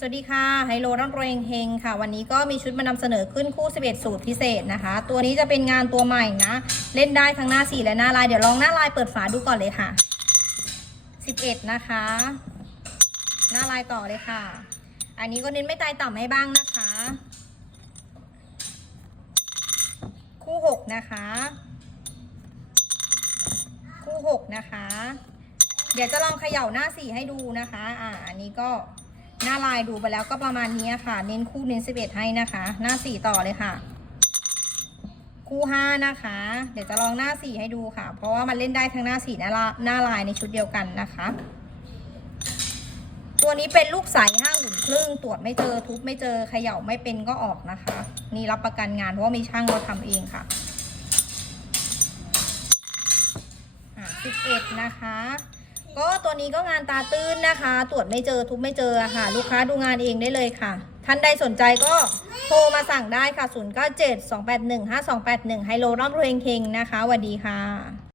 สวัสดีค่ะไฮโลร่ำรวยเฮงค่ะ วันนี้ก็มีชุดมานำเสนอขึ้นคู่ 11 สูตรพิเศษนะคะ ตัวนี้จะเป็นงานตัวใหม่นะ เล่นได้ทั้งหน้าสีและหน้าลาย เดี๋ยวลองหน้าลายเปิดฝาดูก่อนเลยค่ะ 11 นะคะ หน้าลายต่อเลยค่ะ อันนี้ก็เน้นไม่ตายต่ำให้บ้างนะคะ คู่ 6 นะคะ คู่ 6 นะคะ เดี๋ยวจะลองเขย่าหน้าสี่ให้ดูนะคะ อ่าอันนี้ก็ หน้าลายดูไปแล้วก็ประมาณนี้ค่ะ เน้นคู่เน้นสิบเอ็ดให้นะคะ หน้าสี่ต่อเลยค่ะ คู่ห้านะคะ เดี๋ยวจะลองหน้าสี่ให้ดูค่ะ เพราะว่ามันเล่นได้ทั้งหน้าสี่หน้าลาหน้าลายในชุดเดียวกันนะคะ ตัวนี้เป็นลูกใสห้าหุ่นครึ่งตรวจไม่เจอทุบไม่เจอเขย่าไม่เป็นก็ออกนะคะ นี่รับประกันงานเพราะว่ามีช่างเราทำเองค่ะอ่า11นะคะ ก็ตัวนี้ก็งานตาตื้นนะคะ ตรวจไม่เจอทุบไม่เจอค่ะ ลูกค้าดูงานเองได้เลยค่ะ ท่านใดสนใจก็โทรมาสั่งได้ค่ะ 0 9 7 2 8 1 5 2 8 1ไฮโลร่ำรวยเฮงๆนะคะสวัสดีค่ะ